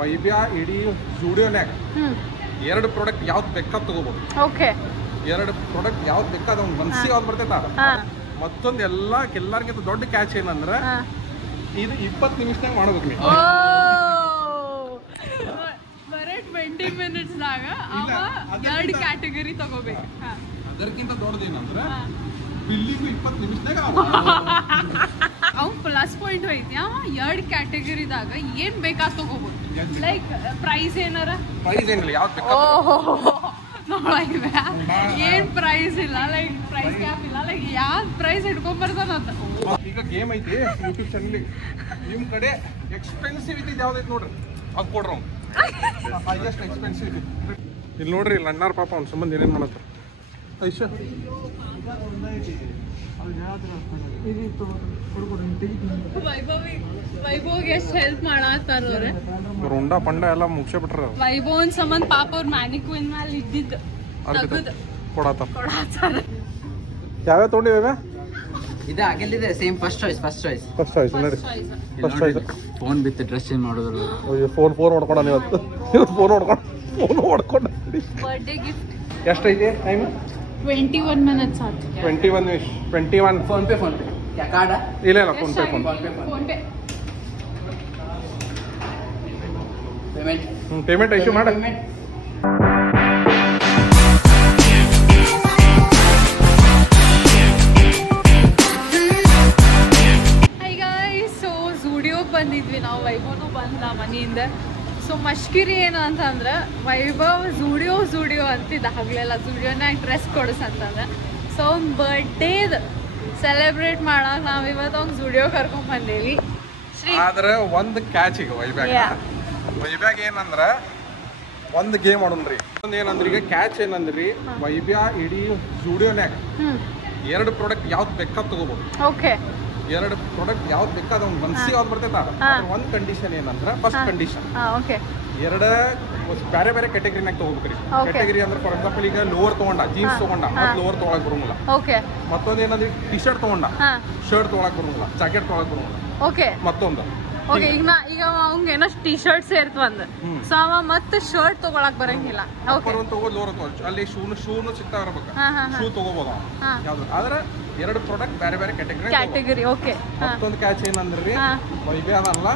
ವೈಬ್ಯಾ ಇಡೀ ಜುಡಿಯೋನ್ಯಾಗ ಎರಡು ಪ್ರಾಡಕ್ಟ್ ಯಾವ್ದು ಬೇಕಾದ್ ತಗೋಬಹುದು. ಓಕೆ, ಎರಡು ಪ್ರಾಡಕ್ಟ್ ಯಾವ್ದು ಬೇಕಾದ ಅವ್ನು ಮನ್ಸಿಗೆ ಯಾವ್ದು ಬರ್ತೈತ ಮತ್ತೊಂದು ಎಲ್ಲರಿಗಿಂತ ದೊಡ್ಡ ಕ್ಯಾಚ್ ಏನಂದ್ರೆ ಇದು 20 ನಿಮಿಷನಾಗ ಮಾಡ್ಬೇಕು ನೀವು. ಬರೀ 20 ಮಿನಿಟ್ಸ್ನಾಗ ಎರಡು ಕ್ಯಾಟಗರಿ ತಗೋಬೇಕು. ಅದಕ್ಕಿಂತ ದೊಡ್ಡದೇನಂದ್ರೆ ಬಿಲ್ಲಿಗೂ 20 ನಿಮಿಷನಾಗ ಅವ್ನು ಪ್ಲಸ್ ಪಾಯಿಂಟ್ ಐತಿ. ಎರಡು ಕ್ಯಾಟಗರಿದಾಗ ಏನ್ ಬೇಕಾದ್ ತಗೋಬಹುದು. ಲೈಕ್ ಪ್ರೈಸ್ ಏನಾರ ಪ್ರೈಸ್ ಏನಿಲ್ಲ, ಯಾವ್ದು ಬೇಕಾ ಏನ್ ಪ್ರೈಸ್ ಇಲ್ಲ, ಲೈಕ್ ಪ್ರೈಸ್ ಕ್ಯಾಪ್ ಇಲ್ಲ, ಲೈಕ್ ಯಾವ್ದು ಪ್ರೈಸ್ ಹಿಡ್ಕೊಂಡ್ ಬರ್ತಾನಂತ. ಈಗ ಗೇಮ್ ಐತಿ ಯೂಟ್ಯೂಬ್ ಚಾನಲ್, ನಿಮ್ ಕಡೆ ಎಕ್ಸ್ಪೆನ್ಸಿವ್ ಇದ್ದಿದ್ದು ಯಾವ್ದೈತಿ ನೋಡ್ರಿ ಅದು ಕೊಡ್ರಿ. ಹೈಯೆಸ್ಟ್ ಎಕ್ಸ್ಪೆನ್ಸಿವ್ ಇದೆ ಇಲ್ಲಿ ನೋಡ್ರಿ. ಇಲ್ಲಿ ಅಣ್ಣಾರ ಪಾಪ ಅವ್ನ ಸಂಬಂಧ ಏನೇನು ಮಾಡತ್ತ ಐಶ ವೈಭವ್ಗೆ ಎಷ್ಟು ಹೆಲ್ಪ್ ಮಾಡತ್ತಾರ ರೋಂಡ ಪಂಡ ಎಲ್ಲ ಮುಗಿಸೇ ಬಿಟ್ರ. ವೈಭವನ್ ಸಂಬಂಧ ಪಾಪ ಅವ್ರ ಮ್ಯಾನಿಕ್ವಿನ್ ಮೇಲೆ ಇದ್ದಿದ್ದು ಕೊಡತ್ತಾರ. ಯಾವ್ಯಾವ ತೊಗೊಂಡಿವ? ಇದು ಆಗಲಿದೆ ಸೇಮ್ ಫಸ್ಟ್ ಚಾಯ್ಸ್ ನೋಡಿ. ಫಸ್ಟ್ ಚಾಯ್ಸ್ ಫೋನ್ ಬಿತ್ತು ಡ್ರೆಸ್ ಚೇಂಜ್ ಮಾಡೋದ್ರ. ಫೋನ್ ಹೊಡ್ಕೊಂಡ ಇವತ್ತು ಫೋನ್ ಹೊಡ್ಕೊಂಡ. ಬರ್ಡೇ ಗಿಫ್ಟ್ ಎಷ್ಟೈತಿ ಟೈಮ್? 21 ಮಿನಿಟ್ಸ್ ಆಯ್ತು. 21 ಫೋನ್ ಪೇ ಯಾ ಕಾರ್ಡ್ ಇಲ್ಲ ಫೋನ್ ಪೇ ಪೇಮೆಂಟ್ ಇಶ್ಯೂ ಮಾಡ. ಬಂದಿದ್ವಿ ನಾವು, ವೈಭವ್ನು ಬಂದ ಮನೆಯಿಂದ. ಸೊ ಮಶ್ಕಿರಿ ಏನು ಅಂತಂದ್ರೆ ವೈಭವ್ ಝೂಡಿಯೋ ಅಂತಿದ್ದ ಹಗಲೆಲ್ಲ, ಝೂಡಿಯೋನಾಗ ಡ್ರೆಸ್ ಕೊಡಿಸಂತಂದ್ರೆ. ಸೊ ಅವ್ನ ಬರ್ಡೇದ ಸೆಲೆಬ್ರೇಟ್ ಮಾಡಕ್ ನಾವು ಇವತ್ತು ಅವ್ನ ಝೂಡಿಯೋ ಕರ್ಕೊಂಡ್ ಬಂದೇವಿ. ಆದ್ರೆ ಒಂದು ಕ್ಯಾಚ್ ಈಗ ವೈಬ್ಯಾಗ ಏನಂದ್ರ ಒಂದು ಗೇಮ್ ಆಡೋಣ್ರಿ. ಒಂದು ಏನಂದ್ರಿ ಈಗ ಕ್ಯಾಚ್ ಏನಂದ್ರಿ ವೈಬ್ಯಾ ಇಡೀ ಝೂಡಿಯೋನ್ಯಾಗ ಎರಡು ಪ್ರಾಡಕ್ಟ್ ಯಾವ್ದು ಬೇಕಾದ್ ತಗೋಬಹುದು. ಓಕೆ, ಎರಡು ಪ್ರಾಡಕ್ಟ್ ಯಾವ್ದು ಬೇಕಾದ ಅವ್ನು ಮನ್ಸಿಗೆ ಯಾವ್ದು ಬರ್ತೈತ ಒಂದು ಕಂಡೀಷನ್ ಏನಂದ್ರೆ ಫಸ್ಟ್ ಕಂಡೀಷನ್ ಎರಡು ಬೇರೆ ಬೇರೆ ಕ್ಯಾಟಗರಿನಾಗ ತಗೋಬೇಕ್ರಿ. ಕ್ಯಾಟಗರಿ ಅಂದ್ರೆ ಫಾರ್ ಎಕ್ಸಾಂಪಲ್ ಈಗ ಲೋವರ್ ತಗೊಂಡ ಜೀನ್ಸ್ ತಗೊಂಡ ಲೋವರ್ ತೊಗೊಳಕ್ ಬರೋಂಗಿಲ್ಲ. ಮತ್ತೊಂದು ಏನಂದ್ರೆ ಟಿ ಶರ್ಟ್ ತಗೊಂಡ ಶರ್ಟ್ ತೊಗೊಳಕ್ ಬರೋಂಗಿಲ್ಲ, ಜಾಕೆಟ್ ತೊಗೊಳಕ್ ಬರೋಂಗಿಲ್ಲ. ಮತ್ತೊಂದು ಈಗ ಅವಂಗ ಏನೋ ಟಿ ಶರ್ಟ್ ಸೇರ್ತ ಒಂದು, ಸೊ ಅವ ಮತ್ತೆ ಶರ್ಟ್ ತಗೊಳಕ್ ಬರಂಗಿಲ್ಲ. ತಗೋದ್ ಲೋವರ್ ತಗೋ ಅಲ್ಲಿ ಶೂನು ಸಿಗ್ತಾ ಇರ್ಬೇಕು, ಶೂ ತಗೋಬಹುದು ಯಾವ್ದು. ಆದ್ರೆ ಎರಡು ಪ್ರಾಡಕ್ಟ್ ಬೇರೆ ಬೇರೆ ಕ್ಯಾಟಗರಿ. ಓಕೆ, ಮತ್ತೊಂದು ಕ್ಯಾಚ್ ಏನಂದ್ರಿ ವೈಬ್ಯಾ ಅದಲ್ಲ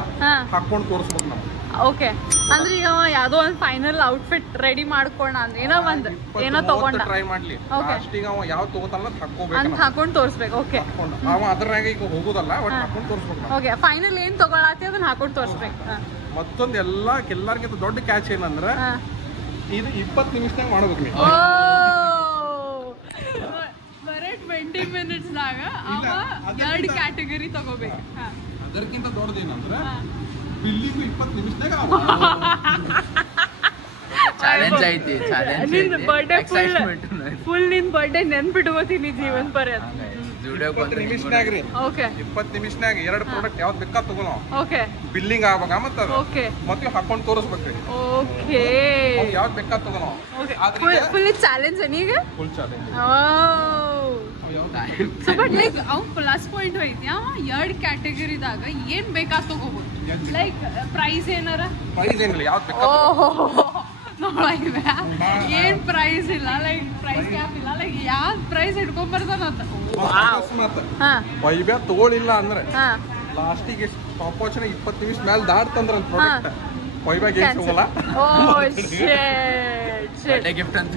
ಹಾಕೊಂಡ್ ತೋರಿಸ್ಬೇಕು ನಾವು. ಓಕೆ, ಅಂದ್ರೆ ಈಗ ಯಾವ್ದೋ ಒಂದ್ ಫೈನಲ್ ಔಟ್ಫಿಟ್ ರೆಡಿ ಮಾಡ್ಕೊಂಡ ಅಂದ್ರೆ ಏನೋ ತಗೊಂಡ ಟ್ರೈ ಮಾಡ್ಲಿ. ಲಾಸ್ಟ್ ಈಗ ಅವ ಯಾವ್ದು ತಗೋತಲ್ಲ ಹಾಕೋಬೇಕು, ಹಾಕೊಂಡ್ ತೋರಿಸ್ಬೇಕು. ಓಕೆ, ಅವ ಅದ್ರಾಗ ಈಗ ಹೋಗುದಲ್ಲ ಒಟ್ಟು ಹಾಕೊಂಡ್ ತೋರಿಸ್ಬೇಕು. ಓಕೆ, ಫೈನಲ್ ಏನ್ ತಗೊಳತಿ ಅದನ್ನ ಹಾಕೊಂಡ್ ತೋರಿಸ್ಬೇಕು. ಮತ್ತೊಂದು ಎಲ್ಲರಿಗಿಂತ ದೊಡ್ಡ ಕ್ಯಾಚ್ ಏನಂದ್ರೆ ಇದು 20 ನಿಮಿಷನಾಗ ಮಾಡ್ಬೇಕು ನೀವು. ಬರೀ 20 ಮಿನಿಟ್ಸ್ನಾಗ ಎರಡು ಕ್ಯಾಟಗರಿ ತಗೋಬೇಕು. ಅದಕ್ಕಿಂತ ದೊಡ್ಡದೇನಂದ್ರೆ ಬಿಲ್ಲಿಗೂ 20 ನಿಮಿಷನಾಗ ಚಾಲೆಂಜ್ ಐತಿ. ನಿನ್ ಬರ್ಡೇ ಫುಲ್ ನಿನ್ ಬರ್ಡೇ ನೆನ್ಪಿಟ್ಕೋತೀನಿ ಜೀವನ ಪರ್ಯಂತ. 20 ನಿಮಿಷನಾಗ್ರಿ. 20 ನಿಮಿಷನಾಗ ಎರಡು ಪ್ರಾಡಕ್ಟ್ ಯಾವ್ದು ಬೇಕಾದ್ ತಗೋಣ. ಬಿಲ್ಲಿಂಗ್ ಆಗ್ಬೇಕ ಮತ್ತೆ ಹಾಕೊಂಡ್ ತೋರಿಸ್ಬೇಕ್ರಿ. ಓಕೆ, ಯಾವ್ದು ಬೇಕಾದ್ ತಗೋಣ. ಫುಲ್ ಚಾಲೆಂಜ್ ಈಗ. Full challenge. So but like ಅವ್ನ ಪ್ಲಸ್ ಪಾಯಿಂಟ್ ಐತಿ. ಎರಡು ಕ್ಯಾಟಗರಿದಾಗ ಏನ್ ಬೇಕಾದ್ ತಗೋಬಹುದು. ಲೈಕ್ ಪ್ರೈಸ್ ಏನಾರ ಪ್ರೈಸ್ ಏನಿಲ್ಲ, ಯಾವ್ದು ಬೇಕಾದ್ ಏನ್ ಪ್ರೈಸ್ ಇಲ್ಲ, ಲೈಕ್ ಪ್ರೈಸ್ ಕ್ಯಾಪ್ ಇಲ್ಲ, ಲೈಕ್ ಯಾವ್ದು ಪ್ರೈಸ್ ಹಿಡ್ಕೊಂಡ್ ಬರ್ತಾನಂತ. ವೈಬ್ಯಾ ತಗೊಳಿಲ್ಲ ಅಂದ್ರೆ ಲಾಸ್ಟಿಗೆ ಟಾಪ್ ವಾಚ್ನ 20 ನಿಮಿಷ ಮೇಲೆ ದಾಟ್ತಂದ್ರ ಪ್ರಾಡಕ್ಟ್ ವೈಬ್ಯಾಗ ಏನ್ ಸಿಗೋಲ್ಲ. ಗಿಫ್ಟ್ ಅಂತ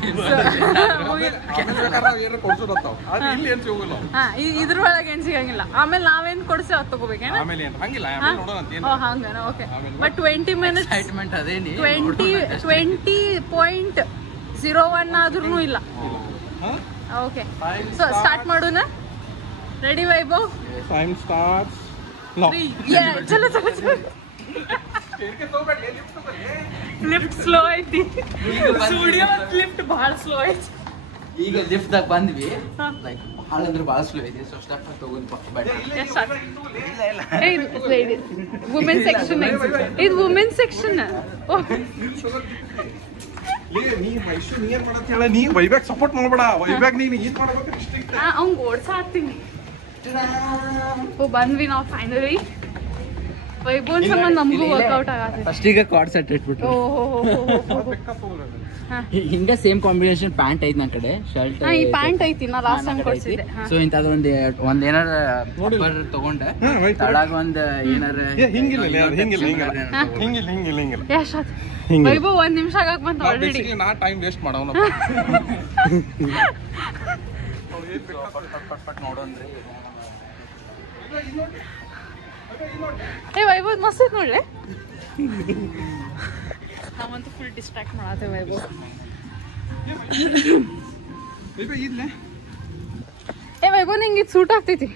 ಇದ್ರ ಒಳಗೆ ಏನ್ ಸಿಗಂಗಿಲ್ಲ. ಆಮೇಲೆ ನಾವೇನ್ ಕೊಡ್ಸಿ ಅದ್ ತಗೋಬೇಕೇನ? ಬಟ್ 20 ಮಿನಿಟ್ಸ್ 20.01 ಆದ್ರೂ ಇಲ್ಲ. ಓಕೆ, ಸೊ ಸ್ಟಾರ್ಟ್ ಮಾಡೋಣ. ರೆಡಿ ವೈಭವ್? Time starts. ಚಲೋ ಲಿಫ್ಟ್ ಸ್ಲೋ ಐತಿ. ಸ್ಟುಡಿಯೋ ಲಿಫ್ಟ್ ಬಹಳ ಸ್ಲೋ ಐತಿ. ಈಗ ಲಿಫ್ಟ್ ದಾಗ ಬಂದ್ವಿ, ಲೈಕ್ ಬಹಳ ಅಂದ್ರೆ ಬಹಳ ಸ್ಲೋ ಐತಿ. ಸೊ ಸ್ಟೆಪ್ ತಗೊಂಡ್ ವುಮೆನ್ ಸೆಕ್ಷನ್. ಇದು ವುಮೆನ್ ಸೆಕ್ಷನ್. ನೀ ವೈಬ್ಯಾಗ್ ಸಪೋರ್ಟ್ ಮಾಡ್ಬೇಡ. ವೈಬ್ಯಾಗ್ ನೀನು ಈದ್ ಮಾಡ್ಬೇಕು. ಅವ್ನ್ ಓಡ್ಸಾ ಹಾಕ್ತೀನಿ. ಬಂದ್ವಿ ನಾವು ಫೈನಲಿ. ವೈಭವನ್ ಸಂಬಂಧ ನಮಗೂ ವರ್ಕೌಟ್ ಆಗತ್ತೆ. ಫಸ್ಟ್ ಈಗ ಕಾರ್ಡ್ ಸೆಟ್ ಇಟ್ಬಿಟ್ಟು ಬೇಕಾ ತಗೋಲ್ಲ ಹಿಂಗ ಸೇಮ್ ಕಾಂಬಿನೇಷನ್ ಪ್ಯಾಂಟ್ ಐತಿ ನನ್ನ ಕಡೆ, ಶರ್ಟ್ ಈ ಪ್ಯಾಂಟ್ ಐತಿ ನಾ ಲಾಸ್ಟ್ ಟೈಮ್ ಕೊಡ್ಸಿದ್ದೆ. ಸೊ ಇಂಥದ್ದು ಒಂದ್ ಏನಾರ ಅಪ್ಪರ್ ತಗೊಂಡೆ ತಳಗ ಒಂದ್ ಏನಾರ ಹಿಂಗಿಲ್ಲ ಹಿಂಗಿಲ್ಲ ಯಶಾತ್ ವೈಭವ್ 1 ನಿಮಿಷ ಆಗಕ್ ಬಂತ ಆಲ್ರೆಡಿ. ನಾ ಟೈಮ್ ವೇಸ್ಟ್ ಮಾಡವನ ನೋಡೋಣ್ರಿ. ಏ ವೈಭವ್ ಮಸ್ತ್ ಐತ್ ನೋಡ್ಲೆ. ನಾವಂತೂ ಫುಲ್ ಡಿಸ್ಟ್ರಾಕ್ಟ್ ಮಾಡತ್ತೇವೆ ವೈಭವ್. ಏ ವೈಭವ್ ನಿಂಗೆ ಇದು ಸೂಟ್ ಆಗ್ತೈತಿ.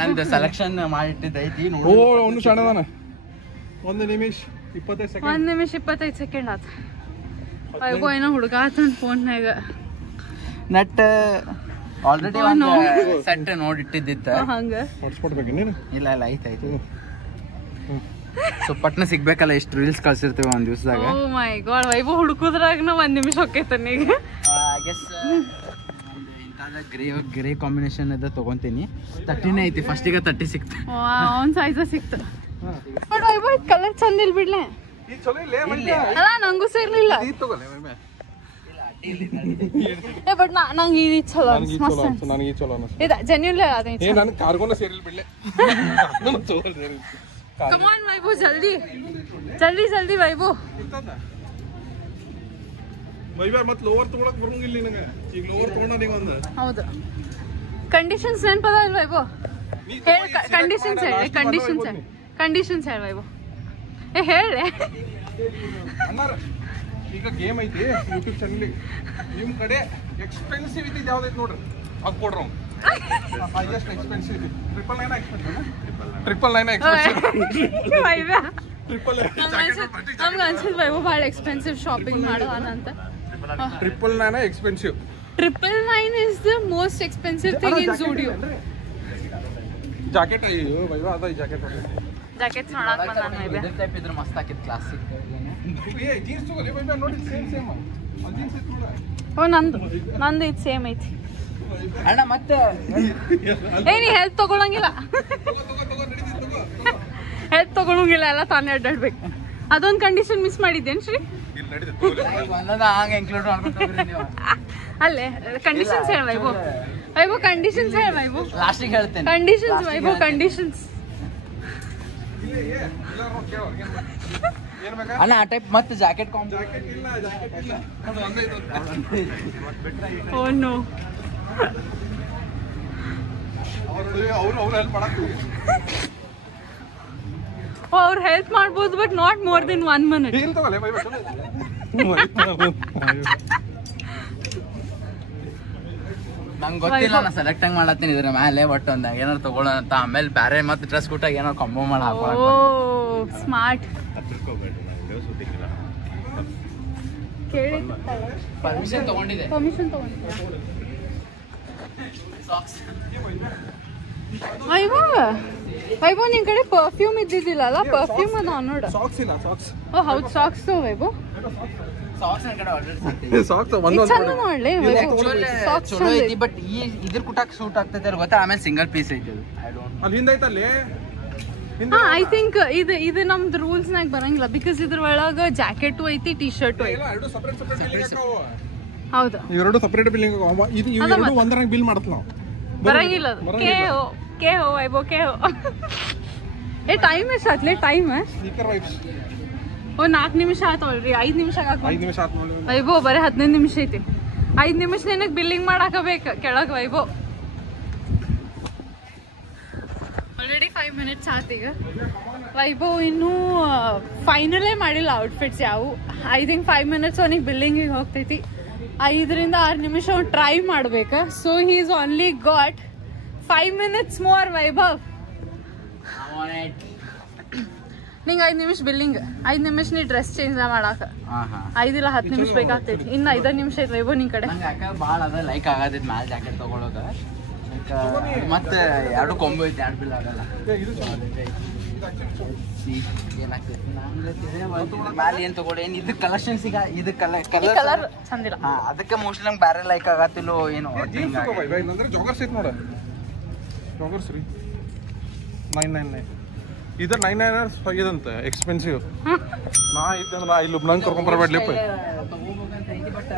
ನಂದು ಸೆಲೆಕ್ಷನ್ ಮಾಡಿಟ್ಟಿದ್ದೈತಿ. ಒಂದು ನಿಮಿಷ 25 ಸೆಕೆಂಡ್ ಆತ. ವೈಭವ್ ಏನೋ ಹುಡುಗಾತ ಫೋನ್ಯಾಗ. ನಟ್ ಆಲ್ರೆಡಿ ಸೆಟ್ ನೋಡಿಟ್ಟಿದ್ದಿತ್ತ. ಹಂಗ ಇಲ್ಲ ಐತಿ. ಸೊ ಪಟ್ನ ಸಿಗ್ಬೇಕಲ್ಲ, ಎಷ್ಟು ರೀಲ್ಸ್ ಕಳ್ಸಿರ್ತೇವೆ ಒಂದ್ ದಿವಸದಾಗ. ಓ ಮೈ ಗಾಡ್, ವೈಭವ್ ಹುಡುಕುದ್ರಾಗ 1 ನಿಮಿಷ ಹೋಗ್ತೈತ ಈಗ. ಗ್ರೇ ಕಾಂಬಿನೇಷನ್ ಅದ ತಗೊಂತೀನಿ. 30 ಐತಿ, ಫಸ್ಟಿಗೆ 30 ಸಿಕ್ತು. ಅವ್ನ್ ಸೈಜ್ ಸಿಕ್ತು. ಬಟ್ ವೈಭವ್ ಕಲರ್ ಚಂದ ಇಲ್ಲ ಬಿಡ್ಲೆ. ಅಲ್ಲ ನಂಗೂ ಸೇರ್ಲಿಲ್ಲ. ಏ ಬಟ್ ನಂಗೆ ಈ ಚಲೋ ಮಸ್ತ್. ನನಗೆ ಈ ಚಲೋ ಅನಿಸ್ತು. ಇದು ಜೆನ್ಯೂನ್ಲಿ ಅದೈತಿ. ಏ ನಾನು ಕಾರ್ಗೋನ ಸೇರಿಲ್ಲ ಬಿಡ್ಲೆ. ಕಮ್ ಆನ್ ವೈಭವ್, ಜಲ್ದಿ ಜಲ್ದಿ ವೈಭವ್. ವೈಭವ್ ಮತ್ತೆ ಲೋವರ್ ತಗೊಳಕ್ ಬರಂಗಿಲ್ಲ ನನಗೆ. ಈಗ ಲೋವರ್ ತಗೊಂಡ ನೀವು ಒಂದು. ಹೌದು. ಕಂಡೀಷನ್ಸ್ ನೆನಪದ ಇಲ್ಲ ವೈಭವ್? ಕಂಡೀಷನ್ಸ್ ಹೇಳಿ. ಕಂಡೀಷನ್ಸ್ ಹೇಳಿ ವೈಭವ್. ಏ ಹೇಳಿ. ಈಗ ಗೇಮ್ ಐತಿ ಯೂಟ್ಯೂಬ್ ಚಾನಲ್. ನಿಮ್ ಕಡೆ ಎಕ್ಸ್ಪೆನ್ಸಿವ್ ಇದ್ದಿದ್ದು ಯಾವ್ದೈತಿ ನೋಡ್ರಿ, ಅದು ಕೊಡ್ರಿ. ಹೈಯೆಸ್ಟ್ ಎಕ್ಸ್ಪೆನ್ಸಿವ್ ಇದೆ 999 ಎಕ್ಸ್ಪೆನ್ಸಿವ್. 999 ನಮ್ಗೆ ಅನ್ಸಿದ್ ವೈಭವ್ ಭಾಳ ಎಕ್ಸ್ಪೆನ್ಸಿವ್ ಶಾಪಿಂಗ್ ಮಾಡೋಣ. 999 expensive. 999 is the most expensive thing in Zudio. Jacket ಅಯ್ಯೋ ವೈಭವ್ ಅದ. ಈ ಜಾಕೆಟ್ ಜಾಕೆಟ್ಸ್ ನೋಡಕ್ ಬಂದ ಇದ್ರ ಟೈಪ್ ಇದ್ರೆ ಮಸ್ತ್ ಆಕಿತ್ತು, ಕ್ಲಾಸಿಕ್. ಏ ಜೀನ್ಸ್ ತಗೊಳ್ಳಿ ವೈಭವ್, ನೋಡಿ ಸೇಮ್ ಒಂದು ಜೀನ್ಸ್ ಐತಿ ನೋಡ. ಓ ನಂದು ಇದು ಸೇಮ್ ಐತಿ ಅಣ್ಣ. ಮತ್ತೆ ಏ ನೀ ಹೆಲ್ತ್ ತಗೊಳಂಗಿಲ್ಲ. ಹೆಲ್ತ್ ತಗೊಳಂಗಿಲ್ಲ, ಎಲ್ಲ ತಾನೇ ಅಡ್ಡಾಡ್ಬೇಕು. ಅದೊಂದು ಕಂಡೀಷನ್ ಮಿಸ್ ಮಾಡಿದ್ದೇನು ಶ್ರೀ? ಹಂಗೆ ಇನ್ಕ್ಲೂಡ್ ಮಾಡ್ಕೊಂಡು ಅಲ್ಲೇ ಕಂಡೀಷನ್ಸ್ ಹೇಳ ವೈಭವ್. ಕಂಡೀಷನ್ಸ್ ಹೇಳ ವೈಭವ್. ಲಾಸ್ಟಿಗೆ ಹೇಳ್ತೇನೆ ಕಂಡೀಷನ್ಸ್ ವೈಭವ್, ಕಂಡೀಷನ್ಸ್. ಅಣ್ಣ ಆ ಟೈಪ್ ಮತ್ತೆ ಜಾಕೆಟ್ ಓ ನೋ. ಅವ್ರು ಹೆಲ್ಪ್ ಮಾಡ್ಬೋದು, but not more than 1 minute. ನಂಗೆ ಗೊತ್ತಿಲ್ಲ, ನಾ ಸೆಲೆಕ್ಟ್ ಹಂಗೆ ಮಾಡತ್ತೀನಿ ಇದ್ರ ಮೇಲೆ. ಬಟ್ ಒಂದ್ ಏನಾರು ತಗೊಳ್ಳೋಣ ಅಂತ. ಆಮೇಲೆ ಬೇರೆ ಮತ್ತೆ ಡ್ರೆಸ್ ಕೊಟ್ಟಾಗ ಏನಾರು ಕಾಂಬೋ ಮಾಡಿ ಹಾಕೋ. ಸ್ಮಾರ್ಟ್. ಪರ್ಮಿಷನ್ ತಗೊಂಡಿದೆ. ವೈಭವ್ ನಿನ್ ಕಡೆ ಪರ್ಫ್ಯೂಮ್ ಇದ್ದಿದ್ದಿಲ್ಲ ಅಲ್ಲ? ಪರ್ಫ್ಯೂಮ್ ಅದ ನೋಡ. ಓ ಹೌದು, ಸಾಕ್ಸ್ ವೈಭವ್. ನೋಡ್ಲಿ ಚಲೋ ಐತಿ, ಬಟ್ ಈ ಇದ್ರ ಕುಟಾಕ್ ಸೂಟ್ ಆಗ್ತೈತೆ ಗೊತ್ತಾ? ಆಮೇಲೆ ಸಿಂಗಲ್ ಪೀಸ್ ಐತಿ. ಐ ಥಿಂಕ್ ಇದು ನಮ್ದು ರೂಲ್ಸ್ ನಾಗ ಬರಂಗಿಲ್ಲ, ಬಿಕಾಸ್ ಇದ್ರ ಒಳಗ ಜಾಕೆಟು ಐತಿ, ಟಿ ಶರ್ಟು ಐತಿ. ಹೌದು, ಇವೆರಡು ಸಪರೇಟ್ ಬಿಲ್ಲಿಂಗ್. ಇದು ಇವೆರಡು ಒಂದರಾಗ ಬಿಲ್ ಮಾಡತ್ಲ ನಾವು. ಬರಂಗಿಲ್ಲ ಅದು. ಕೆ ಹೋ ವೈಭವ್, ಕೆ ಹೋ. ಏ ಟೈಮ್ ಎಷ್ಟು ಆತ್ಲೆ? ಟೈಮ್ ಓ 4 ನಿಮಿಷ ಆತವಲ್ರಿ. 5 ನಿಮಿಷ ವೈಭವ್. ಬರೀ 15 ನಿಮಿಷ ಐತಿ. 5 ನಿಮಿಷ ನಿನಗೆ ಬಿಲ್ಲಿಂಗ್ ಮಾಡಾಕಬೇಕು ಕೆಳಗ ವೈಭವ್. ಆಲ್ರೆಡಿ 5 minutes ಆತೀಗ. ವೈಭವ್ ಇನ್ನೂ ಫೈನಲೇ ಮಾಡಿಲ್ಲ ಔಟ್ಫಿಟ್ಸ್ ಯಾವು. ಐ ಥಿಂಕ್ 5 minutes ಅವನಿಗೆ ಬಿಲ್ಲಿಂಗಿಗೆ ಹೋಗ್ತೈತಿ. 5 ರಿಂದ 6 ನಿಮಿಷ ಅವ್ನು ಟ್ರೈ ಮಾಡ್ಬೇಕು. So he is only got 5 minutes more Vaibhav. ನಿಂಗೆ 5 ನಿಮಿಷ ಬಿಲ್ಲಿಂಗ್, 5 ನಿಮಿಷ ನೀ ಡ್ರೆಸ್ ಚೇಂಜ್ ಮಾಡಾಕ. 5 ಇಲ್ಲ 10 ನಿಮಿಷ ಬೇಕಾಗ್ತೈತಿ. ಇನ್ನು 5 ನಿಮಿಷ ಐತಿ ವೈಭವ್ ನಿನ್ ಕಡೆ. ಭಾಳ ಅದ ಲೈಕ್ ಆಗತೈತಿ ಮ್ಯಾಲೆ ಜಾಕೆಟ್ ತಗೊಳೋದ. ಮತ್ತೆ ಎರಡು ಕೊಂಬು ಐತಿ, 2 ಬಿಲ್ ಆಗಲ್ಲ. ಏನ್ ತಗೊಳ್ಳಿ ಏನ್ ಇದು ಕಲೆಕ್ಷನ್ಸ್ ಈಗ ಇದು ಕಲರ್ ಚಂದಿಲ್ಲ. ಅದಕ್ಕೆ ಮೋಸ್ಟ್ಲಿ ನಂಗೆ ಬೇರೆ ಲೈಕ್ ಆಗತ್ತಿಲ್ಲೋ ಏನು. ಇಲ್ಲಂದ್ರೆ ಜಾಗರ್ಸ್ ಐತೆ ನೋಡ, ಜಾಗರ್ಸ್ ರೀ 999. ಇದು 999 ಇದಂತೆ ಎಕ್ಸ್ಪೆನ್ಸಿವ್. ನಾ ಇದ್ದಂದ್ರೆ ಇಲ್ಲಿ ನಂಗೆ ಕರ್ಕೊಂಬರ್ಬೇಡ್ಲಿಪ್ಪ. ಬಟ್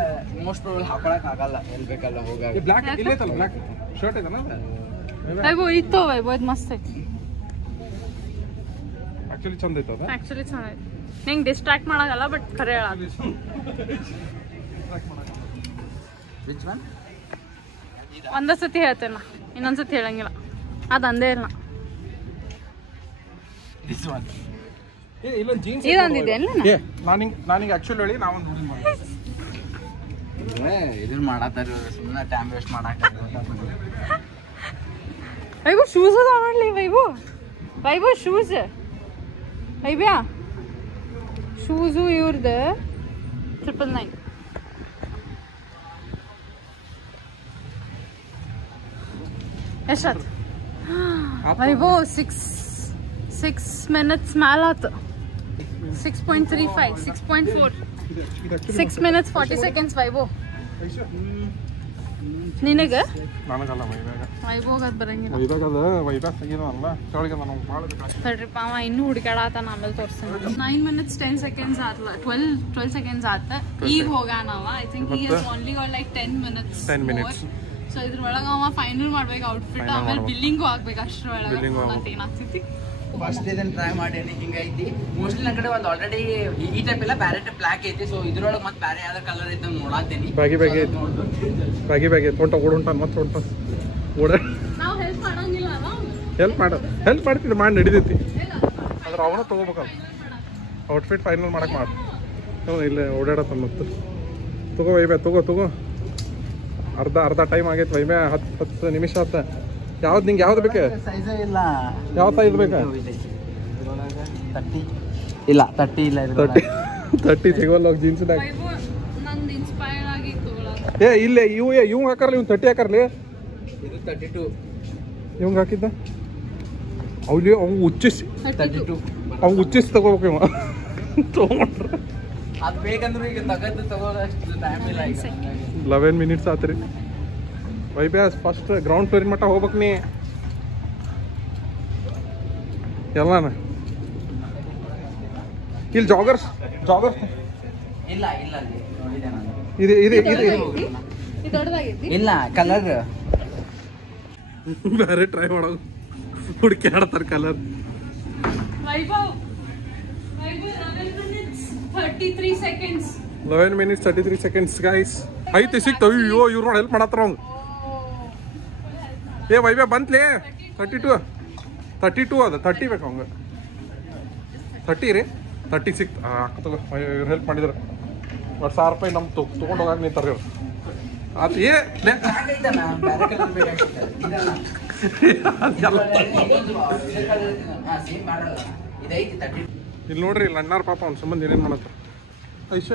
ಮೋಸ್ಟ್ ಪ್ರಾಬಬ್ಲಿ ಹಾಕೊಳಕ್ ಆಗಲ್ಲ, ಎಲ್ಲಿ ಬೇಕಲ್ಲ ಹೋಗಾಗ. ಬ್ಲ್ಯಾಕ್ ಇಲ್ಲೈತಲ್ಲ, ಬ್ಲ್ಯಾಕ್ ಶರ್ಟ್ ಐತನ ವೈಭವ್ ಇತ್ತು, ವೈಭವ್ ಇದು ಮಸ್ತ್ ಐತಿ. ಆಕ್ಚುಲಿ ಚಂದ ಐತದ, ಆಕ್ಚುಲಿ ಚಂದ ಐತಿ. ನಿಂಗೆ ಡಿಸ್ಟ್ರಾಕ್ಟ್ ಮಾಡಾಗಲ್ಲ, ಬಟ್ ಖರೆ ಹೇಳ. Which one? ಒಂದೇ ಸತಿ ಹೇಳ್ತೇನೆ ನಾ, ಇನ್ನೊಂದ್ಸತಿ ಹೇಳಂಗಿಲ್ಲ. ಅದು ಅಂದೇ ಇಲ್ಲ. ದಿಸ್ ಒನ್ ಇಲ್ಲ ಜೀನ್ಸ್ ಇದೊಂದಿದೆ ಅಲ್ಲ. ನಾನಿಂಗೆ ಆಕ್ಚುಲಿ ಹೇಳಿ ನಾವೊಂದು ಇದನ್ನ ಮಾಡತ್ತಾರ ಸುಮ್ಮನೆ ಟೈಮ್ ವೇಸ್ಟ್ ಮಾಡಾಕ. ವೈಭವ್ ಶೂಸ್ ಅದ ನೋಡ್ಲಿ. ವೈಭವ್ ಶೂಸ್, ವೈಭ್ಯ ಶೂಸು ಇವ್ರದ್ದು 999. ಎಷ್ಟಾಯ್ತು ವೈಭವ್? 6 minutes ಮೇಲೆ ಆಯ್ತು. 6.35, 6.4, 6 minutes 40 seconds. ವೈಭವ್ ನಿನಗೆ? ನನಗಲ್ಲ ವೈಭವ್ ಅದು ಬರಂಗಿಲ್ಲ. ತಡ್ರಿಪ್ಪ, ಅವ ಇನ್ನೂ ಹುಡುಕಾಡತಾನ, ಆಮೇಲೆ ತೋರಿಸ್ತಾನೆ. 9 minutes 10 seconds ಆತಲ್ಲ, 12 seconds ಆತ. ಈಗ ಹೋಗಾನವ. I think he has only got like 10 minutes. So ಇದ್ರೊಳಗೆ ಅವ ಫೈನಲ್ ಮಾಡ್ಬೇಕು ಔಟ್ಫಿಟ್, ಆಮೇಲೆ ಬಿಲ್ಲಿಂಗು ಆಗ್ಬೇಕು. ಅಷ್ಟ್ರೊಳಗೆ ಏನಾಗ್ತೈತಿ. ಫಸ್ಟ್ ಇದನ್ನ ಟ್ರೈ ಮಾಡೇನಿ, ಹಿಂಗೈತಿ. ಮೋಸ್ಟ್ಲಿ ನನ್ನ ಕಡೆ ಒಂದು ಆಲ್ರೆಡಿ ಈ ಟೈಪ್ ಎಲ್ಲ ಬ್ಯಾರೆ ಟೈಪ್ ಬ್ಲ್ಯಾಕ್ ಐತಿ. ಸೊ ಇದ್ರೊಳಗೆ ಮತ್ತೆ ಬೇರೆ ಯಾವ್ದು ಕಲರ್ ಐತೆ ನೋಡಾತೀನಿ. ಬಾಗಿ ತೊಂಟ ಓಡುಂಟ ಮತ್ತೆ ಹೊಂಟ ಓಡ. ನಾವು ಹೆಲ್ಪ್ ಮಾಡಂಗಿಲ್ಲ, ಹೆಲ್ಪ್ ಮಾಡ್ತಿದ್ದೆ, ಮಾಡಿ ನಡಿದೈತಿ. ಆದ್ರೆ ಅವನ ತೊಗೋಬೇಕಲ್ಲ ಔಟ್ಫಿಟ್ ಫೈನಲ್ ಮಾಡಕ್ಕೆ ಮಾಡಿ. ಇಲ್ಲ ಓಡಾಡತ್ತ ಮತ್ತೆ ತಗೋ ವೈಬ್ಯಾ, ತಗೋ ಅರ್ಧ ಟೈಮ್ ಆಗೈತೆ ವೈಬ್ಯಾ. 10 ನಿಮಿಷ ಆತ. ಯಾವ್ದು ನಿಂಗೆ ಯಾವ್ದು ಬೇಕು? ಸೈಜೇ ಇಲ್ಲ. ಯಾವ ಸೈಜ್ ಬೇಕಾ? 30 ಇಲ್ಲ, 30 ಇಲ್ಲ. 30 ಸಿಗೋಲ್ಲ ಜೀನ್ಸ್ನಾಗ. ನಂದು ಇನ್ಸ್ಪೈರ್ ಆಗಿ ತಗೊಳ್ಳೋದು. ಇಲ್ಲೇ ಇವ್ ಹಾಕಾರ್ಲಿ, ಇವ್ 30 ಹಾಕಾರ್ಲಿ. ಇದು 32 ಇವಂಗೆ ಹಾಕಿದ್ದ. ಅವ್ನು ಉಚ್ಚಿಸಿ 32 ಅವ್ನು ಉಚ್ಚಿಸಿ ತಗೋಬೇಕು ಇವ. ತೊಗೊಂಡ್ರ ಅದು ಬೇಕಂದ್ರೆ ಈಗ ತಗೋದಷ್ಟು ಟೈಮ್ ಇಲ್ಲ. ಈಗ 11 minutes ಆತ್ರಿ. ವೈಬ್ಯಾಸ್ ಫಸ್ಟ್ ಗ್ರೌಂಡ್ ಫ್ಲೋರಿನ ಮಟ್ಟ ಹೋಗ್ಬೇಕು ನೀ ಎಲ್ಲಾನ. ಇಲ್ಲಿ ಜಾಗರ್ಸ್ ಇಲ್ಲ ಅಲ್ಲಿ ನೋಡಿದೆ ನಾನು. ದೊಡ್ಡದಾಗೈತಿ. ಇಲ್ಲ ಕಲರ್ ಬೇರೆ ಟ್ರೈ ಮಾಡೋದು, ಹುಡುಕಿ ಆಡ್ತಾರೆ colour. Vaibhav 11 minutes 33 seconds. 11 minutes 33 seconds guys. ಐತಿ ಸಿಕ್ತವ. ಇವ್ರು ನೋಡಿ ಹೆಲ್ಪ್ ಮಾಡತ್ತಾರ ಅವ್ನು. ವೈಭವ ಬಂತ್ಲೇ 32 ಅದ. 30 ಬೇಕು ಅವಂಗ. 30 ರೀ, 30 ಸಿಕ್ತು. ತಗೋ, ಇವ್ರು ಹೆಲ್ಪ್ ಮಾಡಿದ್ರು. 1000 ರೂಪಾಯಿ ನಮ್ಗೆ ತೊಗೊಂಡು ಹೋಗಾಕ ನಿಂತಾರ ಇವ್ರು. ಅದು ಇಲ್ಲಿ ನೋಡ್ರಿ, ಇಲ್ಲಿ ಅಣ್ಣಾರ ಪಾಪ ಅವ್ನ ಸಂಬಂಧ ಏನೇನು ಮಾಡತ್ತ. ಐಶ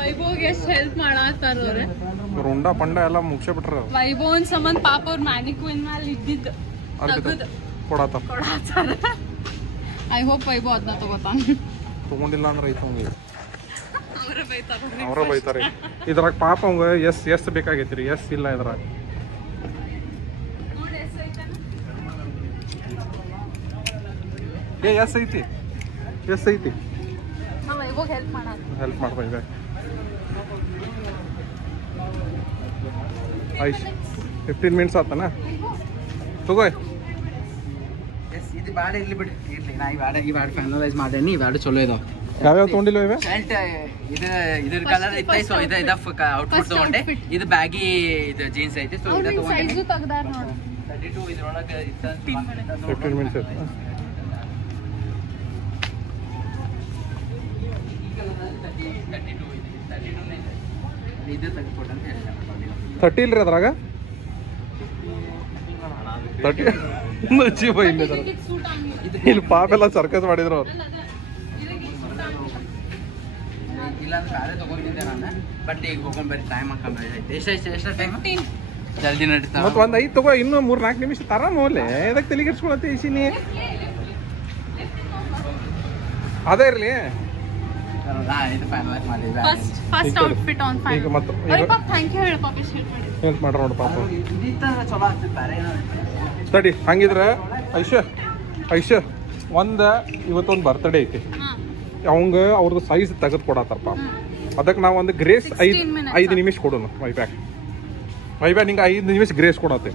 ವೈಭವ್ಗೆ ಎಷ್ಟು ಹೆಲ್ಪ್ ಮಾಡತ್ತಾರ ಅವ್ರೆ. ರುಂಡ ಪಂಡ ಎಲ್ಲ ಮುಗಿಸೇ ಬಿಟ್ರ. ವೈಭವನ್ ಸಂಬಂಧ ಪಾಪ ಅವ್ರ ಮ್ಯಾನಿಕ್ವಿನ್ ಮೇಲೆ ಇದ್ದಿದ್ದು ಕೊಡತ್ತಾರ. ಐ ಹೋಪ್ ವೈಭವ್ ಅದನ್ನ ತಗೋತಾನ. ತಗೊಂಡಿಲ್ಲ ಅಂದ್ರೆ ಐತ ಅವ್ನಿಗೆ ಅವರ ಬೈತಾರೆ. ಇದ್ರಾಗ ಪಾಪ ಅವಂಗ ಎಸ್ ಬೇಕಾಗೈತ್ರಿ. ಎಸ್ ಇಲ್ಲ ಇದ್ರಾಗ. ಎಸ್ ಐತಿ. ಹೆಲ್ಪ್ ಮಾಡ್ತಾ ಐಶ್ 15 minutes ಆತನ. ತಗೋ ಇದು ಬ್ಯಾಡ ಇರ್ಲಿ ಬಿಡಿ, ಇರ್ಲಿ. ನಾ ಈ ಬ್ಯಾಡ ಫೈನಲೈಸ್ ಮಾಡೇನಿ. ಈ ಬ್ಯಾಡ ಚಲೋ ಇದಾವ. ಯಾವ್ಯಾವ ತೊಗೊಂಡಿಲ್ಲ ಇವೆ? ಶರ್ಟ್ ಇದ್ರ ಕಲರ್ ಐತೆ. ಸೊ ಇದು ಔಟ್ಫಿಟ್ ತಗೊಂಡೆ. ಇದು ಬ್ಯಾಗಿ ಇದು ಜೀನ್ಸ್ ಐತಿ. ಸೊ ಇದು ತಗೊಂಡೆ. 32 ಇದ್ರೊಳಗೆ 15 minutes ಆಯ್ತು. ಇದು 34 ಅಂತ ಹೇಳಿ. 30 ಇಲ್ರಿ ಅದ್ರಾಗ? 30 ಇಲ್ಲಿ ಪಾಪ ಎಲ್ಲ ಸರ್ಕಸ್ ಮಾಡಿದ್ರು ಅವ್ರು. ಇಲ್ಲ ಅಂದ್ರೆ ಬೇರೆ ತಗೊಂಡಿದ್ದೆ ನಾನು. ಬಟ್ ಈಗ ಹೋಗೊಂಡ್ ಬರೀ ಟೈಮ್ ಹಾಕೊಂಡ್ರೆ ಎಷ್ಟು ಟೈಮ್? ಜಲ್ದಿ ನಡೀತಾವ. ಮತ್ತೆ ಒಂದು 5 ತಗೋ, ಇನ್ನೂ 3-4 ನಿಮಿಷ ತರ ನೋಡ್ಲೆ. ಎದಕ್ಕೆ ತಲೆಗೆಡ್ಸ್ಕೊಳತ್ತೆ ಈಸಿನಿ? ಅದೇ ಇರಲಿ. ಇದು ಫೈನಲೈಸ್ ಮಾಡಿದ್ವಿ. First outfit on final. ಈಗ ಮತ್ತೆ ಅಯ್ಯ ಪಾಪ ಥ್ಯಾಂಕ್ ಯು ಹೇಳು ಪಾಪ ಶೇರ್ ಮಾಡಿ. ಏನು ಮಾಡ್ರ ನೋಡು ಪಾಪ. ಚಲೋ ಆಗ್ತದೆ ಬೇರೆ ಏನೋ. ತಡಿ, ಹಂಗಿದ್ರೆ ಐಶ್ಯ ಇವತ್ತೊಂದು ಬರ್ತಡೇ ಐತಿ. ಅವಂಗ ಅವ್ರದ್ದು ಸೈಜ್ ತೆಗೆದು ಕೊಡತ್ತಾರಪ್ಪ. ಅದಕ್ಕೆ ನಾವು ಒಂದು ಗ್ರೇಸ್ 5 ನಿಮಿಷ ಕೊಡೋಣ. ವೈಬ್ಯಾಕ್ ನಿಂಗೆ 5 ನಿಮಿಷ ಗ್ರೇಸ್ ಕೊಡತ್ತೆ.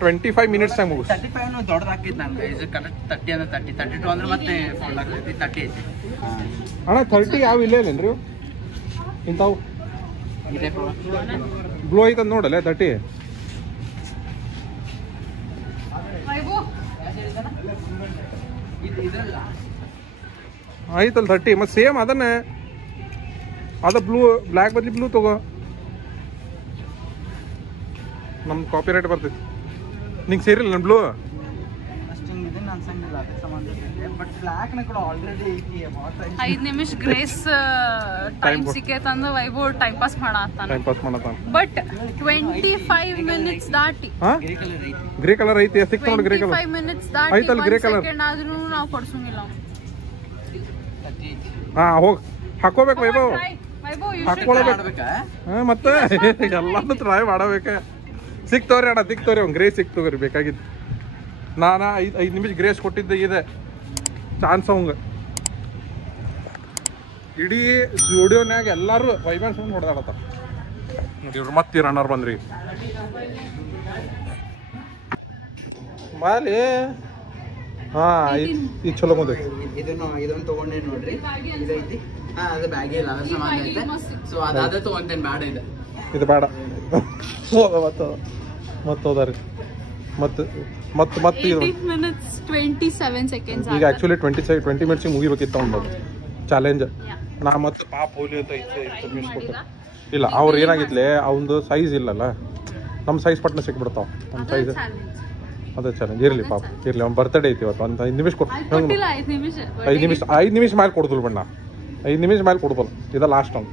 25 ಮಿನಿಟ್ಸ್ ಆಗಿ ಮುಗಿಸ್. 35 ದೊಡ್ಡದಾಕಿತ್ತು ನಂಗೆ. ಇದು ಕರೆಕ್ಟ್ 30 ಅಂದ್ರೆ 30, 32 ಅಂದ್ರೆ ಮತ್ತೆ ಫುಲ್ ಆಗ್ತೈತಿ. 30 ಐತಿ ಅಣ್ಣ. 30 ಯಾವ ಇಲ್ಲೇನೇನ್ರಿ ಇಂಥವು? ಇದೆ ಬ್ಲೂ ಐತಂದು ನೋಡಲ್ಲ 30. ಆಯ್ತಲ್ಲ 30. ಮತ್ತೆ ಸೇಮ್ ಅದನ್ನೇ ಬ್ಲೂ ಬ್ಲ್ಯಾಕ್ ಬದ್ಲಿ ಬ್ಲೂ ತಗೋ. ನಮ್ ಕಾಪಿ ರೈಟ್ ಬರ್ತೈತಿ. ನಿಂಗೆ ಸೇರಿಲ್ಲ ನನ್ನ ಬ್ಲೂ? ಬಟ್ ಬ್ಲ್ಯಾಕ್ ನ ಕೂಡ ಆಲ್ರೆಡಿ ಐತಿ. 5 ನಿಮಿಷ ಗ್ರೇಸ್ ಟೈಮ್ ಸಿಕ್ಕೇತಂದ್ರೆ ವೈಭವ್ ಟೈಮ್ ಪಾಸ್ ಮಾಡತ್ತಾನ. ಬಟ್ 25 ಮಿನಿಟ್ಸ್ ದಾಟಿ ಗ್ರೇ ಕಲರ್ ಐತಿ. ಸಿಕ್ ನೋಡಿ ಗ್ರೇ ಕಲರ್. 25 ಮಿನಿಟ್ಸ್ ದಾಟಿ ಐತಲ್ಲ ಗ್ರೇ ಕಲರ್. ಸೆಕೆಂಡ್ ಆದ್ರೂ ನಾವು ಕೊಡ್ಸಂಗಿಲ್ಲ. ಹಾ ಹೋಗ್ ಹಾಕೋಬೇಕು ವೈಭವ್. ಹಾಕೊಳ್ಳಬೇಕು. ಮತ್ತೆ ಎಲ್ಲಾನು ಟ್ರೈ ಮಾಡಬೇಕ. ಸಿಕ್ತವ್ರಿ ಅಣ್ಣ, ಸಿಕ್ತವ್ರಿ. ಅವ್ನು ಗ್ರೇಸ್ ಸಿಕ್ತವ್ರಿ ಬೇಕಾಗಿದ್ದು. ನಾನು 5 ನಿಮಿಷ ಗ್ರೇಸ್ ಕೊಟ್ಟಿದ್ದೆ. ಇದೆ ಚಾನ್ಸ್ ಅವಂಗ. ಇಡೀ ಸ್ಟುಡಿಯೋನ್ಯಾಗ ಎಲ್ಲರೂ ವೈಬ್ಯಾನ್ಸ್ ಹೊಡೆದಾಡತ್ತಾರ ನೋಡಿ. ಇವ್ರು ಮತ್ತೆ ರನ್ನರ್ ಬಂದ್ರಿ ಬಾಲಿ. ಹಾ ಇದು ಚಲೋ ಬಂದೈತಿ. ಇದೊಂದು ತಗೊಂಡೇ ನೋಡ್ರಿ. ಇದೈತಿ. ಅದು ಬ್ಯಾಗಿ ಇಲ್ಲ, ಅದ್ರ ಸಮಾನ ಐತೆ. ಸೊ ಅದೇ ತಗೊಂತೇನೆ. ಬೇಡ ಇದು ಬೇಡ. ಮತ್ತೋದಾರಿ ಮತ್ತೆ 27 ಸೆಕೆಂಡ್ಸ್. ಈಗ ಆಕ್ಚುಲಿ 20 ಮಿನಿಟ್ಸಿಗೆ ಮುಗಿಬೇಕಿತ್ತು ಅವ್ನು ಚಾಲೆಂಜ್. ನಾ ಮತ್ತೆ ಪಾಪ ಹೋಲಿ ಅಂತ ಕೊಟ್ಟೆ. ಇಲ್ಲ ಅವ್ರು ಏನಾಗಿತ್ಲೆ, ಅವನದು ಸೈಜ್ ಇಲ್ಲಲ್ಲ. ನಮ್ಮ ಸೈಜ್ ಪಟ್ನ ಸಿಕ್ಬಿಡ್ತಾವ. ನಮ್ಮ ಸೈಜ್ ಅದೇ ಚಾಲೆಂಜ್. ಇರಲಿ ಪಾಪ ಇರಲಿ. ಅವ್ನು ಬರ್ತಡೇ ಐತಿ ಇವತ್ತು. ಒಂದು 5 ನಿಮಿಷ ಕೊಟ್ಟು 5 ನಿಮಿಷ ಮೇಲೆ ಕೊಡ್ದಲ್ ಬಣ್ಣ. 5 ನಿಮಿಷ ಮೇಲೆ ಕೊಡ್ದಲ್ಲ. ಇದು ಲಾಸ್ಟ್ ಅವ್ನು.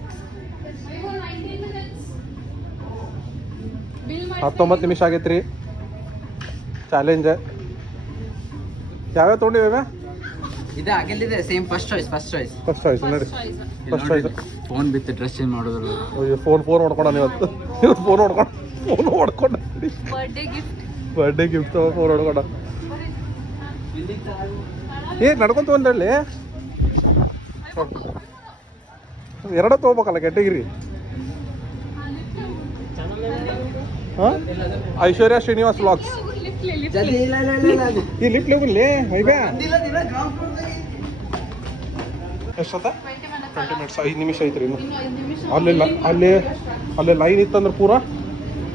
19 ನಿಮಿಷ ಆಗೈತ್ರಿ ಚಾಲೆಂಜ್. ಯಾವ್ಯಾವ ತೊಗೊಂಡಿವೆ? ಇದೆ ಆಗಲಿದೆ. ಸೇಮ್ ಫಸ್ಟ್ ಚಾಯ್ಸ್ ನೋಡಿ. ಫಸ್ಟ್ ಚಾಯ್ಸ್ ಫೋನ್ ಬಿತ್ತು ಡ್ರೆಸ್ ಚೇಂಜ್ ಮಾಡೋದ್ರ. ಫೋನ್ ಹೊಡ್ಕೊಂಡ ಇವತ್ತು. ಫೋನ್ ಹೊಡ್ಕೊಂಡ ಬರ್ಡೇ ಗಿಫ್ಟ್ ಫೋನ್ ಹೊಡ್ಕೊಂಡ. ನಡ್ಕೊಂತ ಬಂದಳ್ಳಿ. 2 ತಗೋಬೇಕಲ್ಲ ಕ್ಯಾಟಗಿರಿ. ಐಶ್ವರ್ಯ ಶ್ರೀನಿವಾಸ್ ವ್ಲಾಗ್ಸ್. ಈ ಲಿಫ್ಟ್ ಹೋಗ್ಲಿ ವೈಬ್ಯಾ. ಎಷ್ಟತ್ತ? 20 ಮಿನಿಟ್ಸ್. 5 ನಿಮಿಷ ಐತ್ರಿ ಇನ್ನು. ಅಲ್ಲಿ ಲೈನ್ ಇತ್ತಂದ್ರೆ ಪೂರಾ.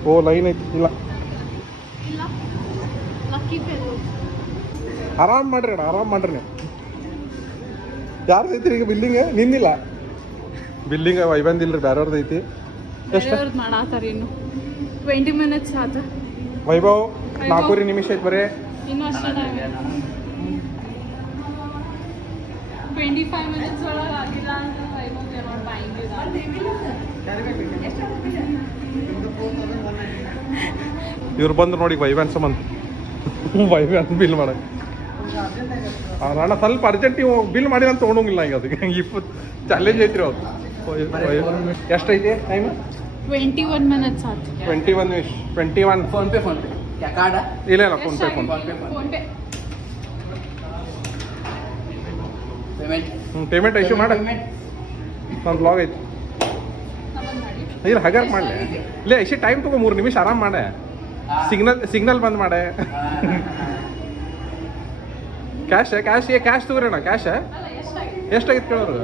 ಓ ಲೈನ್ ಐತಿ. ಇಲ್ಲ ಆರಾಮ್ ಮಾಡ್ರಿ ಅಣ್ಣ, ಆರಾಮ್ ಮಾಡ್ರಿ ನೀವು. ಯಾರ್ದು ಐತ್ರಿ ಈಗ ಬಿಲ್ಲಿಂಗ್? ನಿಂದಿಲ್ಲ ಬಿಲ್ಲಿಂಗ್. ವೈಬಂದಿಲ್ರಿ, ಬೇರೆಯವ್ರದ್ದು ಐತಿ. ಎಷ್ಟು ಮಾಡಾತಾರ? ಇನ್ನು 20 ಮಿನಿಟ್ಸ್ ಆತ. ವೈಭವ್ 4 ನಿಮಿಷ ಐತಿ ಬರೀ. ಇನ್ನು ಅಷ್ಟೇ ಟೈಮ್. 25 ಮಿನಿಟ್ಸ್ ಒಳಗೆ ಆಗಿಲ್ಲ ಅಂತ Vaibhav not buying you that. ಇವ್ರು ಬಂದ್ರು ನೋಡಿ ವೈಬ್ಯಾನ್ ಸಂಬಂಧ. ವೈಬ್ಯಾನ್ ಬಿಲ್ ಮಾಡಕ್ಕೆ ಅಣ್ಣ ಸ್ವಲ್ಪ ಅರ್ಜೆಂಟ್. ಬಿಲ್ ಮಾಡಿ ಅಂತ ತೊಗೊಂಡೋಗಿಲ್ಲ ಈಗ. ಅದಕ್ಕೆ 20 ಚಾಲೆಂಜ್ ಐತ್ರಿ ಅವ್ರು. ಎಷ್ಟೈತಿ ಟೈಮ್? 21 ಮಿನಿಟ್ಸ್ ಆಯ್ತು. 21 ನಿಮಿಷ. 21. Phone pay card? ಇಲ್ಲ ಫೋನ್ ಪೇ. ಪೇಮೆಂಟ್ ಇಶ್ಯೂ ಮಾಡ. ನನ್ನ ಬ್ಲಾಗ್ ಐತಿ. ಇಲ್ಲ ಹಗರ್ ಮಾಡಲೆ. ಇಲ್ಲ ಇಷ್ಟು ಟೈಮ್ ತಗೋ. 3 ನಿಮಿಷ ಆರಾಮ್ ಮಾಡೆ. ಸಿಗ್ನಲ್ ಬಂದ್ ಮಾಡೆ. ಕ್ಯಾಶ್ ತಗೋರಿ ಅಣ್ಣ. ಕ್ಯಾಶ್ ಎಷ್ಟಾಗಿತ್ತು ಕೇಳೋರು?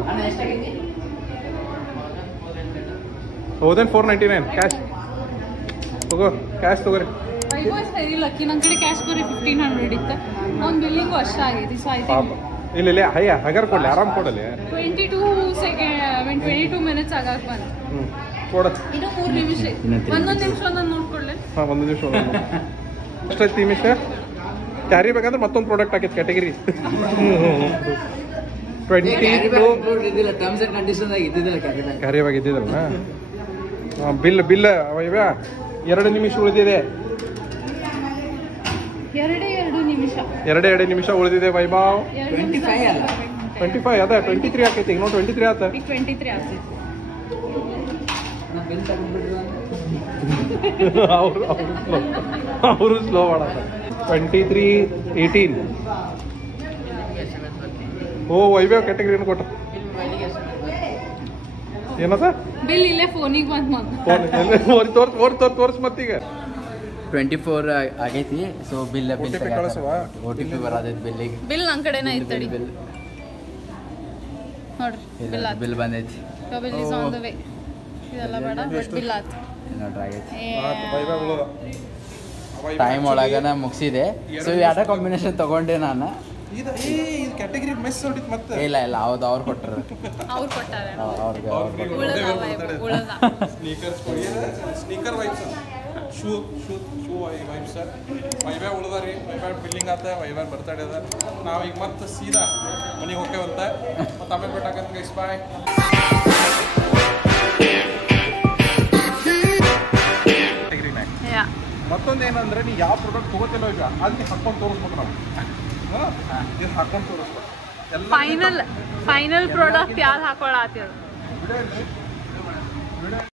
1499 ಕ್ಯಾಶ್ ತಗೋ. ಕ್ಯಾಶ್ ತಗೋರಿ. ಸರಿ ಲಕ್ಕಿ ನನ್ನ ಕಡೆ ಕ್ಯಾಶ್ ಬರೀ 1500 ಇತ್ತು. ಅವ್ನು ಬಿಲ್ಲಿಂಗು ಅಷ್ಟ ಆಗೈತಿ. ಸೊ ಆಯ್ತು. ಇಲ್ಲ ಹಗರ್ ಕೊಡ್ಲಿ, ಆರಾಮ್ ಕೊಡಲಿ. 22 ಮಿನಿಟ್ಸ್ ಆಗಾಕ ಬಂತು. ಕೊಡ. ಇನ್ನು 3 ನಿಮಿಷ. ಒಂದೊಂದು ನಿಮಿಷ ಒಂದೊಂದು ನೋಡ್ಕೊಳ್ಳಿ. ಹಾಂ 1 ನಿಮಿಷ. ಎಷ್ಟೈತಿ ನಿಮಿಷ? ಕ್ಯಾರಿ ಬೇಕಂದ್ರೆ ಮತ್ತೊಂದು ಪ್ರಾಡಕ್ಟ್ ಹಾಕೈತಿ ಕ್ಯಾಟಗಿರಿ. 22 ಕ್ಯಾರಿ ಬ್ಯಾಗ್ ಇದ್ದಿದ್ದಲ್ಲ. ಬಿಲ್ ಬಿಲ್ ವೈವ್ಯ 2 ನಿಮಿಷ ಉಳಿದಿದೆ. 2 ನಿಮಿಷ ಉಳಿದಿದೆ ವೈಭವ್. 25 ಅಲ್ಲ 25 ಅದ 23 ಆಕೈತಿ ಈಗ ನೋಡಿ 23 ಆತ. 23 ಆಗ್ತೈತಿ. ಅವರು ಸ್ಲೋ ಮಾಡತ್ತ. 23:18. ಓ ವೈಭವ್ ಕ್ಯಾಟಗರಿ ಏನು ಕೊಟ್ಟ ಏನದ ಬಿಲ್ ಇಲ್ಲೇ ಫೋನಿಗೆ ಬಂತು ತೋರ್ಸ್ ಮತ್ತೀಗ 24 ಆಗೈತಿ. ಸೊ ಬಿಲ್ ಕಳಿಸುವ OTP ಬರೋದೈತಿ ಬಿಲ್ಲಿಗೆ. ಬಿಲ್ ನನ್ನ ಕಡೆನ ಐತಿ ಬಿಲ್ ನೋಡ್ರಿ ಬಿಲ್ ಬಂದೈತಿ. Bill is on the way. ಇದೆಲ್ಲ ಬೇಡ ಬಟ್ ಬಿಲ್ ಆಯ್ತು ನೋಡ್ರಿ ಆಗೈತಿ. ವೈಭವ್ ಟೈಮ್ ಒಳಗನ ಮುಗಿಸಿದೆ. ಸೊ ಯಾರ ಕಾಂಬಿನೇಷನ್ ತಗೊಂಡೆ ನಾನು. ಇದು ಕ್ಯಾಟಗರಿ ಮಿಸ್ ಹೊಡಿತು ಮತ್ತೆ. ಇಲ್ಲ ಹೌದು ಅವ್ರು ಕೊಟ್ಟರು. ಅವ್ರು ಕೊಟ್ಟಾರೆ sneakers sneaker vibes shoe vibes Vaibhav ಉಳ್ದಾರಿ. ವೈಭವ್ ಬಿಲ್ಲಿಂಗ್ ಆತ. ವೈಭವ್ ಬರ್ತಡೇ ಅದ. ನಾವೀಗ ಮತ್ತೆ ಸೀದಾ ಮನೆಗೆ ಹೋಗ್ತೇವಂತ. ಮತ್ತೆ ಆಮೇಲೆ ಬಿಟ್ಟಾಕಂತ ಗೈಸ್ ಬಾಯ್. ಮತ್ತೊಂದು ಏನಂದ್ರೆ ನೀ ಯಾವ ಪ್ರಾಡಕ್ಟ್ ತಗೋತಿಲ್ಲ ಈಗ ಅದಕ್ಕೆ ಹಾಕೊಂಡು ತೋರಿಸ್ಬೇಕು ನಾವು. ಇದು ಹಾಕೊಂಡು ತೋರಿಸ್ಬೇಕು. ಫೈನಲ್ ಪ್ರಾಡಕ್ಟ್ ಯಾವ್ದು ಹಾಕೊಳ್ಳಾತಿರೋದು